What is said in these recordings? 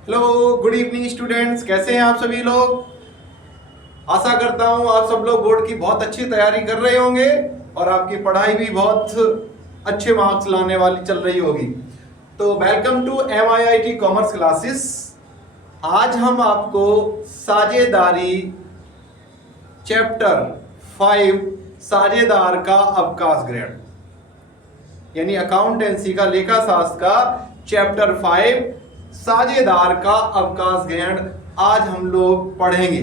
Hello, good evening students. कैसे हैं आप सभी लोग? आशा करता हूं आप सब लोग बोर्ड की बहुत अच्छी तैयारी कर रहे होंगे और आपकी पढ़ाई भी बहुत अच्छे मार्क्स लाने वाली चल रही होगी। तो welcome to MIIT commerce classes. आज हम आपको साझेदारी चैप्टर 5 साझेदार का अवकाश ग्रहण यानी अकाउंटेंसी का लेखा शास्त्र का चैप्टर 5 साझेदार का अवकाश ग्रहण आज हम लोग पढ़ेंगे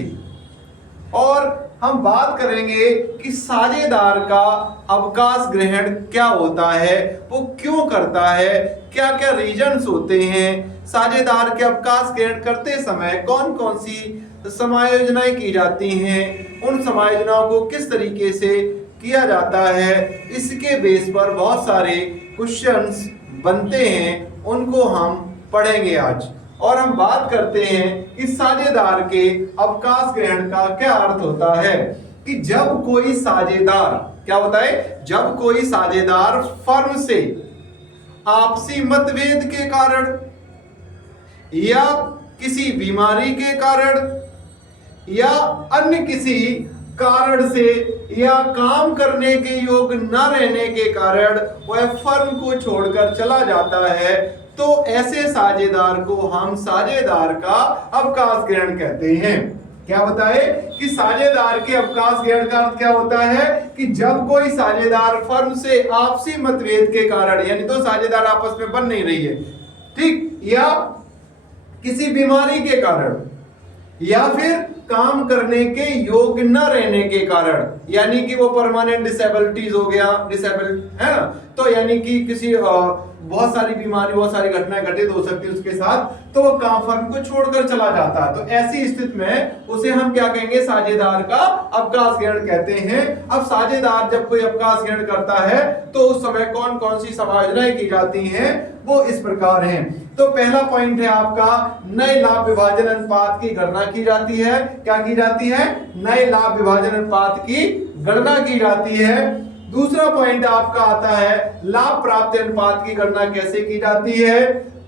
और हम बात करेंगे कि साझेदार का अवकाश ग्रहण क्या होता है, वो क्यों करता है, क्या क्या रीजंस होते हैं, साझेदार के अवकाश ग्रहण करते समय कौन कौन सी समायोजनाएं की जाती हैं, उन समायोजनाओं को किस तरीके से किया जाता है। इसके बेस पर बहुत सारे क्वेश्चंस बनते हैं, उनको हम पढ़ेंगे आज। और हम बात करते हैं कि साझेदार के अवकाश ग्रहण का क्या अर्थ होता है कि जब कोई साझेदार क्या होता है, जब कोई साझेदार फर्म से आपसी मतभेद के कारण या किसी बीमारी के कारण या अन्य किसी कारण से या काम करने के योग्य न रहने के कारण वह फर्म को छोड़कर चला जाता है, तो ऐसे साझेदार को हम साझेदार का अवकाश ग्रहण कहते हैं। क्या बताए कि साझेदार के अवकाश ग्रहण का अर्थ क्या होता है कि जब कोई साझेदार फर्म से आपसी मतभेद के कारण यानी दो साझेदार आपस में बन नहीं रही है, ठीक, या किसी बीमारी के कारण या फिर काम करने के योग्य न रहने के कारण, यानी कि वो परमानेंट डिसेबिलिटीज हो गया, डिसेबल है ना, तो यानी कि किसी बहुत सारी बीमारी, बहुत सारी घटनाएं घटित हो सकती है उसके साथ, तो वो काम फर्म को छोड़कर चला जाता है। तो ऐसी स्थिति में उसे हम क्या कहेंगे, साझेदार का अवकाश ग्रहण कहते हैं। अब साझेदार जब कोई अवकाश ग्रहण करता है तो उस समय कौन कौन सी समायोजनाएं की जाती हैं, वो इस प्रकार हैं। तो पहला पॉइंट है आपका, नए लाभ विभाजन अनुपात की गणना की जाती है। क्या की जाती है? नए लाभ विभाजन अनुपात की गणना की जाती है। दूसरा पॉइंट आपका आता है लाभ प्राप्ति अनुपात की गणना कैसे की जाती है,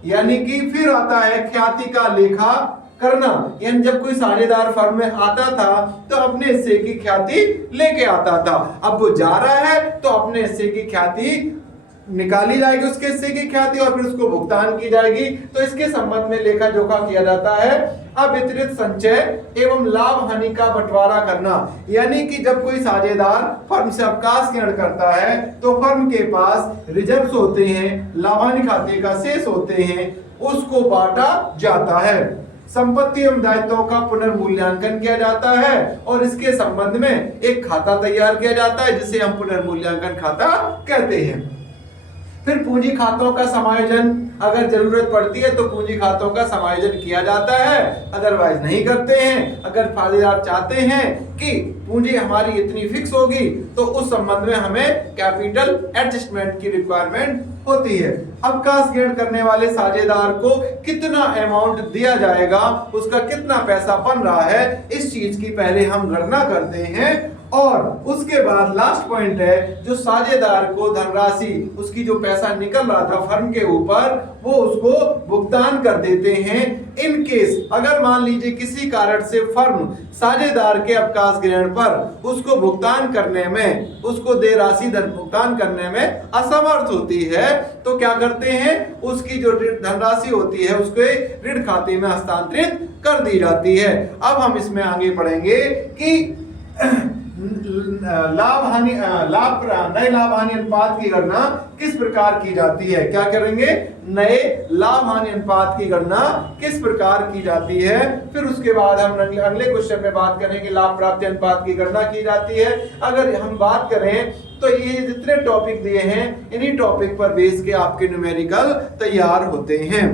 यानी कि फिर आता है ख्याति का लेखा करना, यानी जब कोई साझेदार फर्म में आता था तो अपने हिस्से की ख्याति लेके आता था, अब वो जा रहा है तो अपने हिस्से की ख्याति निकाली जाएगी, उसके हिस्से की ख्याति, और फिर उसको भुगतान की जाएगी। तो इसके संबंध में लेखा जोखा किया जाता है। अब वितरित संचय एवं लाभ हानि का बंटवारा करना, यानी कि जब कोई साझेदार फर्म से अवकाश ग्रहण करता है तो फर्म के पास रिजर्व्स होते हैं, लाभ हानि खाते का शेष होते हैं, उसको बांटा जाता है। संपत्ति एवं दायित्वों का पुनर्मूल्यांकन किया जाता है और इसके संबंध में एक खाता तैयार किया जाता है जिसे हम पुनर्मूल्यांकन खाता कहते हैं। फिर पूंजी खातों का समायोजन, अगर जरूरत पड़ती है तो पूंजी खातों का समायोजन किया जाता है, अदरवाइज नहीं करते हैं। अगर साझेदार चाहते हैं कि पूंजी हमारी इतनी फिक्स होगी तो उस संबंध में हमें कैपिटल एडजस्टमेंट की रिक्वायरमेंट होती है। अवकाश ग्रहण करने वाले साझेदार को कितना अमाउंट दिया जाएगा, उसका कितना पैसा बन रहा है, इस चीज की पहले हम गणना करते हैं और उसके बाद लास्ट पॉइंट है जो साझेदार को धनराशि, उसकी जो पैसा निकल रहा था फर्म के ऊपर, वो उसको भुगतान कर देते हैं। इन केस अगर मान लीजिए किसी कारण से फर्म साझेदार के अवकाश ग्रहण पर उसको भुगतान करने में, उसको देय राशि भुगतान करने में असमर्थ होती है, तो क्या करते हैं, उसकी जो धनराशि होती है उसको ऋण खाते में हस्तांतरित कर दी जाती है। अब हम इसमें आगे बढ़ेंगे कि नए लाभ हानि अनुपात की गणना किस प्रकार की जाती है। क्या करेंगे, नए लाभ हानि अनुपात की गणना किस प्रकार की जाती है। फिर उसके बाद हम अगले क्वेश्चन में बात करेंगे लाभ प्राप्ति अनुपात की गणना की जाती है। अगर हम बात करें तो ये जितने टॉपिक दिए हैं इन्हीं टॉपिक पर बेस के आपके न्यूमेरिकल तैयार होते हैं।